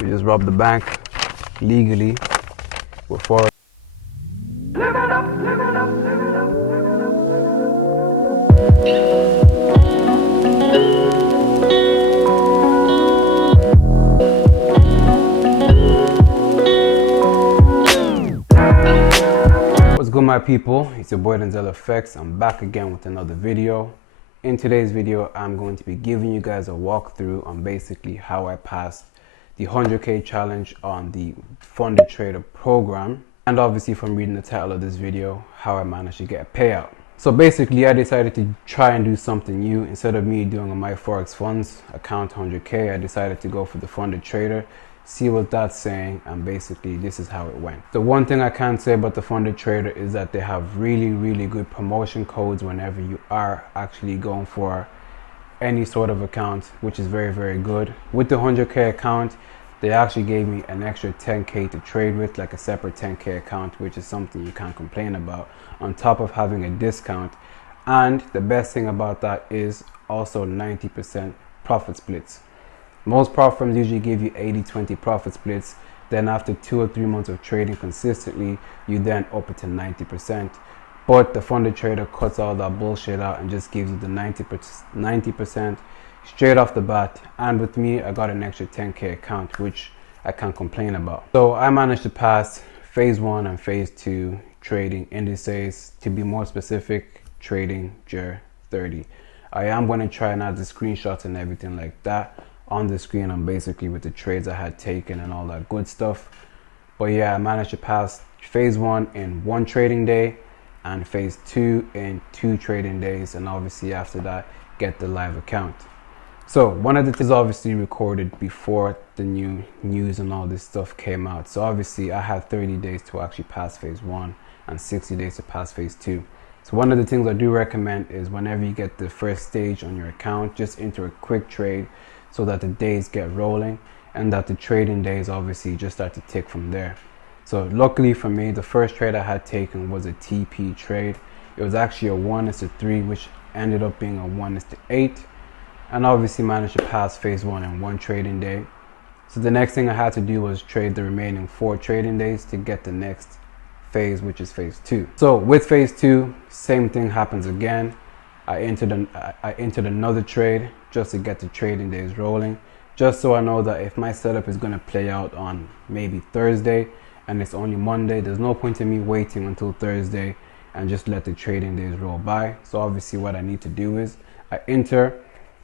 We just robbed the bank legally with forex. What's good, my people? It's your boy Denzel Effects. I'm back again with another video. In today's video, I'm going to be giving you guys a walkthrough on basically how I passed the 100K challenge on the Funded Trader program, and obviously from reading the title of this video, how I managed to get a payout. So basically, I decided to try and do something new. Instead of me doing a myforexfunds account 100K, I decided to go for the Funded Trader, see what that's saying, and basically this is how it went. The one thing I can say about the Funded Trader is that they have really good promotion codes whenever you are actually going for any sort of account, which is very good. With the 100K account, they actually gave me an extra 10K to trade with, like a separate 10K account, which is something you can't complain about, on top of having a discount. And the best thing about that is also 90% profit splits. Most prop firms usually give you 80-20 profit splits. Then after 2 or 3 months of trading consistently, you then up it to 90%. But the Funded Trader cuts all that bullshit out and just gives you the 90% straight off the bat. And with me, I got an extra 10K account, which I can't complain about. So I managed to pass phase 1 and phase 2 trading indices. To be more specific, trading JER 30. I am going to try and add the screenshots and everything like that on the screen, and basically with the trades I had taken and all that good stuff. But yeah, I managed to pass phase 1 in 1 trading day and phase 2 in 2 trading days, and obviously after that get the live account. So one of the things obviously recorded before the new news and all this stuff came out. So obviously I had 30 days to actually pass phase 1 and 60 days to pass phase 2. So one of the things I do recommend is whenever you get the first stage on your account, just enter a quick trade so that the days get rolling and that the trading days obviously just start to tick from there. So luckily for me, the first trade I had taken was a TP trade. It was actually a 1:3, which ended up being a 1:8, and obviously managed to pass phase 1 in 1 trading day. So the next thing I had to do was trade the remaining 4 trading days to get the next phase, which is phase 2. So with phase 2, same thing happens again. I entered another trade just to get the trading days rolling, just so I know that if my setup is going to play out on maybe Thursday and it's only Monday, there's no point in me waiting until Thursday and just let the trading days roll by. So obviously what I need to do is I enter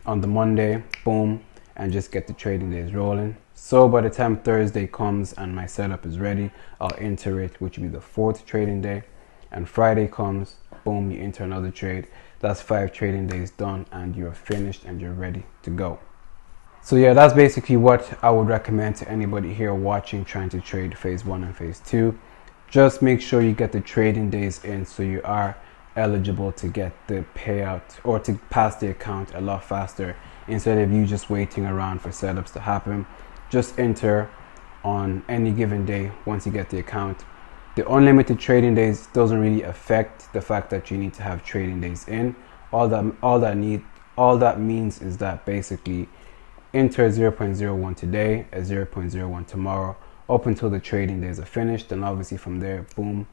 on the Monday, boom, and just get the trading days rolling. So by the time Thursday comes and my setup is ready, I'll enter it, which will be the 4th trading day, and Friday comes, boom, you enter another trade. That's 5 trading days done and you're finished and you're ready to go. So yeah, that's basically what I would recommend to anybody here watching trying to trade phase 1 and phase 2. Just make sure you get the trading days in so you are eligible to get the payout or to pass the account a lot faster, instead of you just waiting around for setups to happen. Just enter on any given day once you get the account. The unlimited trading days doesn't really affect the fact that you need to have trading days in. All that means is that basically enter 0.01 today, a 0.01 tomorrow, up until the trading days are finished. And obviously from there, boom,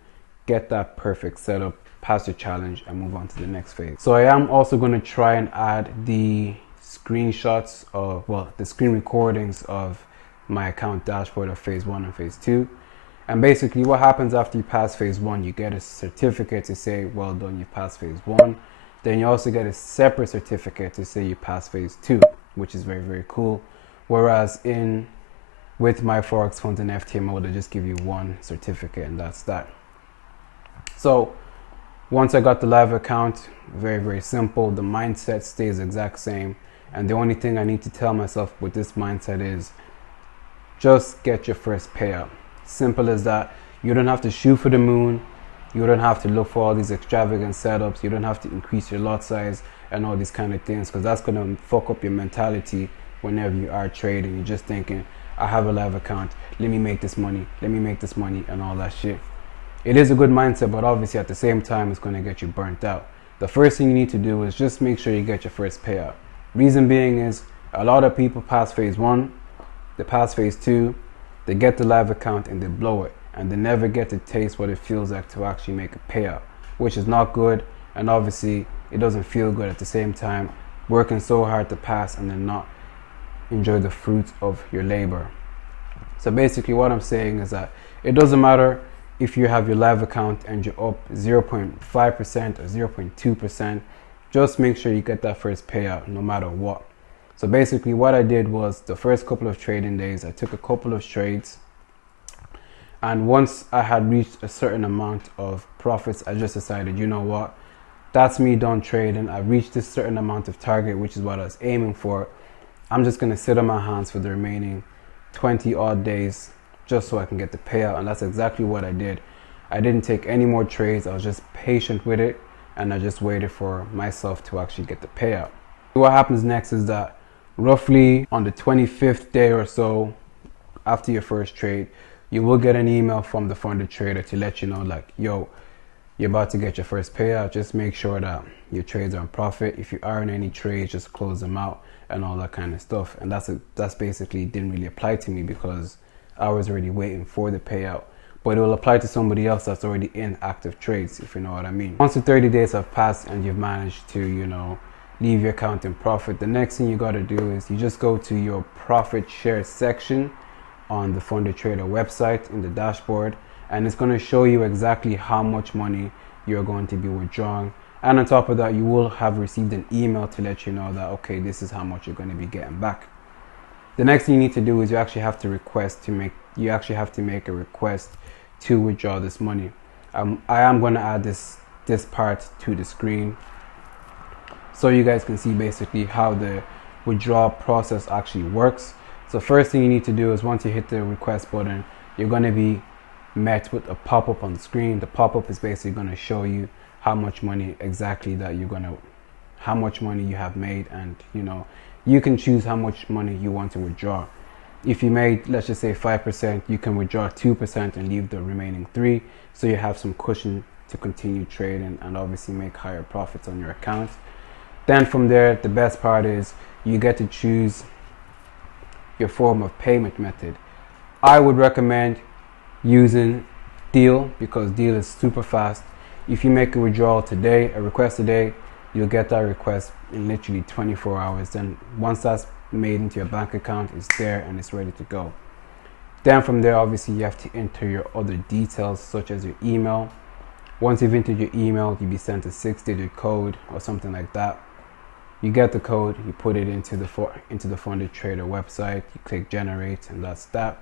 get that perfect setup, pass your challenge, and move on to the next phase. So I am also going to try and add the screenshots of, well, the screen recordings of my account dashboard of phase 1 and phase 2. And basically what happens after you pass phase 1, you get a certificate to say, well done, you passed phase 1. Then you also get a separate certificate to say you passed phase 2, which is very cool. Whereas with myforexfunds and ftmo, they just give you 1 certificate and that's that. So once I got the live account, very simple. The mindset stays exact same. And the only thing I need to tell myself with this mindset is just get your first payout. Simple as that. You don't have to shoot for the moon. You don't have to look for all these extravagant setups. You don't have to increase your lot size and all these kind of things, because that's going to fuck up your mentality whenever you are trading. You're just thinking, I have a live account, let me make this money, and all that shit. It is a good mindset, but obviously at the same time it's going to get you burnt out. The first thing you need to do is just make sure you get your first payout. Reason being is a lot of people pass phase 1, they pass phase 2, they get the live account and they blow it, and they never get to taste what it feels like to actually make a payout, which is not good. And obviously it doesn't feel good at the same time, working so hard to pass and then not enjoy the fruits of your labor. So basically what I'm saying is that it doesn't matter if you have your live account and you're up 0.5% or 0.2%, just make sure you get that first payout no matter what. So basically what I did was, the first couple of trading days, I took a couple of trades, and once I had reached a certain amount of profits, I just decided, you know what, that's me done trading. I've reached this certain amount of target, which is what I was aiming for. I'm just going to sit on my hands for the remaining 20 odd days just so I can get the payout. And that's exactly what I did. I didn't take any more trades. I was just patient with it, and I just waited for myself to actually get the payout. What happens next is that roughly on the 25th day or so after your first trade, you will get an email from the funded trader to let you know, like, yo, you're about to get your first payout. Just make sure that your trades are in profit. If you are in any trades, just close them out and all that kind of stuff. And that's basically didn't really apply to me because I was already waiting for the payout. But it will apply to somebody else that's already in active trades, if you know what I mean. Once the 30 days have passed and you've managed to, you know, leave your account in profit, the next thing you got to do is you just go to your profit share section on the Funded Trader website in the dashboard, and it's going to show you exactly how much money you're going to be withdrawing. And on top of that, you will have received an email to let you know that, okay, this is how much you're going to be getting back. The next thing you need to do is you actually have to make a request to withdraw this money. I am going to add this part to the screen so you guys can see basically how the withdrawal process actually works. So first thing you need to do is, once you hit the request button, you're going to be met with a pop-up on the screen. The pop-up is basically going to show you how much money exactly that how much money you have made, and you know, you can choose how much money you want to withdraw. If you made, let's just say 5%, you can withdraw 2% and leave the remaining 3%, so you have some cushion to continue trading and obviously make higher profits on your account. Then from there, the best part is you get to choose your form of payment method. I would recommend using Deal because Deal is super fast. If you make a withdrawal today, a request today, you'll get that request in literally 24 hours. Then once that's made into your bank account, it's there and it's ready to go. Then from there, obviously you have to enter your other details such as your email. Once you've entered your email, you'll be sent a 6-digit code or something like that. You get the code, you put it into the Funded Trader website, you click generate, and that's that.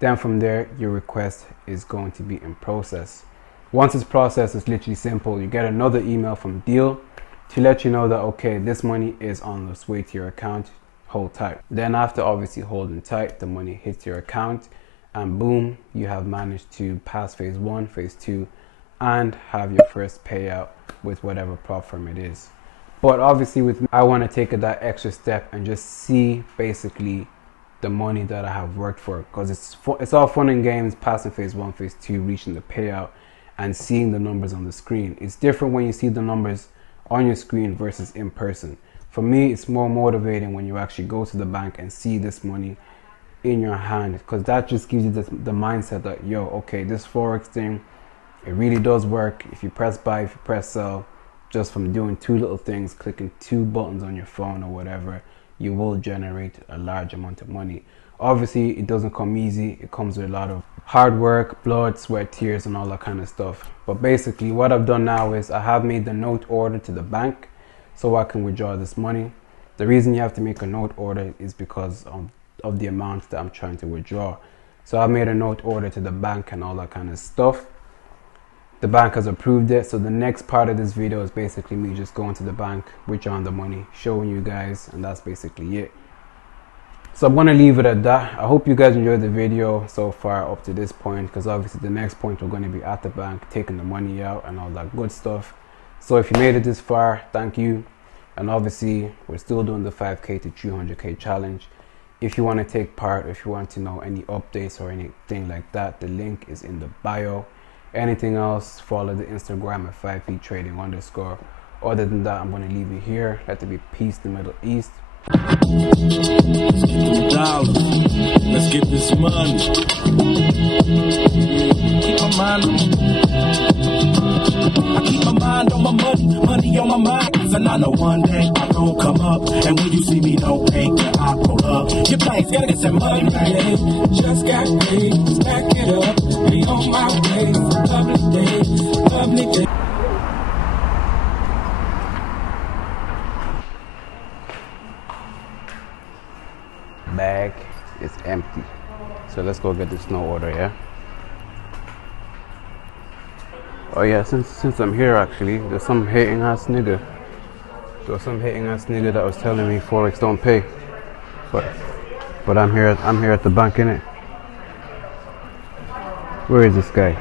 Then from there, your request is going to be in process. Once it's processed, it's literally simple. You get another email from Deal to let you know that, okay, this money is on its way to your account, hold tight. Then after obviously holding tight, the money hits your account, and boom, you have managed to pass phase 1, phase 2, and have your first payout with whatever prop firm it is. But obviously with me, I want to take that extra step and just see basically the money that I have worked for, because it's all fun and games passing phase 1, phase 2, reaching the payout and seeing the numbers on the screen. It's different when you see the numbers on your screen versus in person. For me, it's more motivating when you actually go to the bank and see this money in your hand, because that just gives you the mindset that, yo, okay, this Forex thing, it really does work. If you press buy, if you press sell, just from doing 2 little things, clicking 2 buttons on your phone or whatever, you will generate a large amount of money. Obviously, it doesn't come easy. It comes with a lot of hard work, blood, sweat, tears, and all that kind of stuff. But basically, what I've done now is I have made the note order to the bank so I can withdraw this money. The reason you have to make a note order is because of the amount that I'm trying to withdraw. So I've made a note order to the bank and all that kind of stuff. The bank has approved it, so the next part of this video is basically me just going to the bank, withdrawing the money, showing you guys, and that's basically it. So I'm going to leave it at that. I hope you guys enjoyed the video so far up to this point, because obviously the next point we're going to be at the bank, taking the money out and all that good stuff. So if you made it this far, thank you. And obviously we're still doing the 5k to 300k challenge. If you want to take part, if you want to know any updates or anything like that, the link is in the bio. Anything else, follow the Instagram at 5ftrading_. Other than that, I'm going to leave it here. Let there be peace in the Middle East. much money. Keep my mind on I keep my mind on my money, money on my mind. Cause I know one day I'm gonna come up. And when you see me, don't think that I pull up. Your place, gotta get some money, right? Just got paid, stack it up. Be on my way, lovely day, lovely day. Bag is empty, so let's go get this no order. Yeah. Oh yeah, since I'm here, actually, there's some hating ass nigga that was telling me Forex don't pay, but I'm here at the bank, innit? Where is this guy?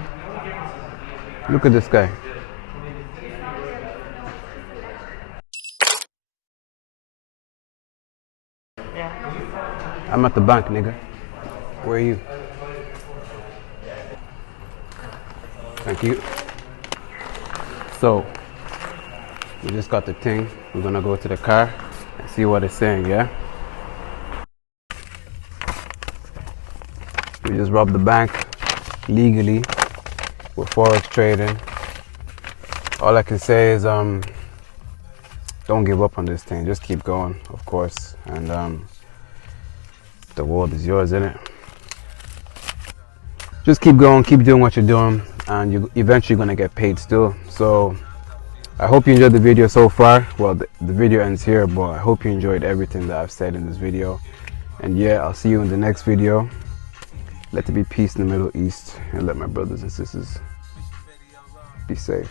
Look at this guy. I'm at the bank, nigga. Where are you? Thank you. So, we just got the thing. We're gonna go to the car and see what it's saying, yeah? We just robbed the bank legally with Forex trading. All I can say is, don't give up on this thing. Just keep going, of course. And the world is yours, isn't it? Just keep going, keep doing what you're doing, and you're eventually gonna get paid still. So I hope you enjoyed the video so far. Well, the video ends here, but I hope you enjoyed everything that I've said in this video. And yeah, I'll see you in the next video. Let there be peace in the Middle East, and let my brothers and sisters be safe.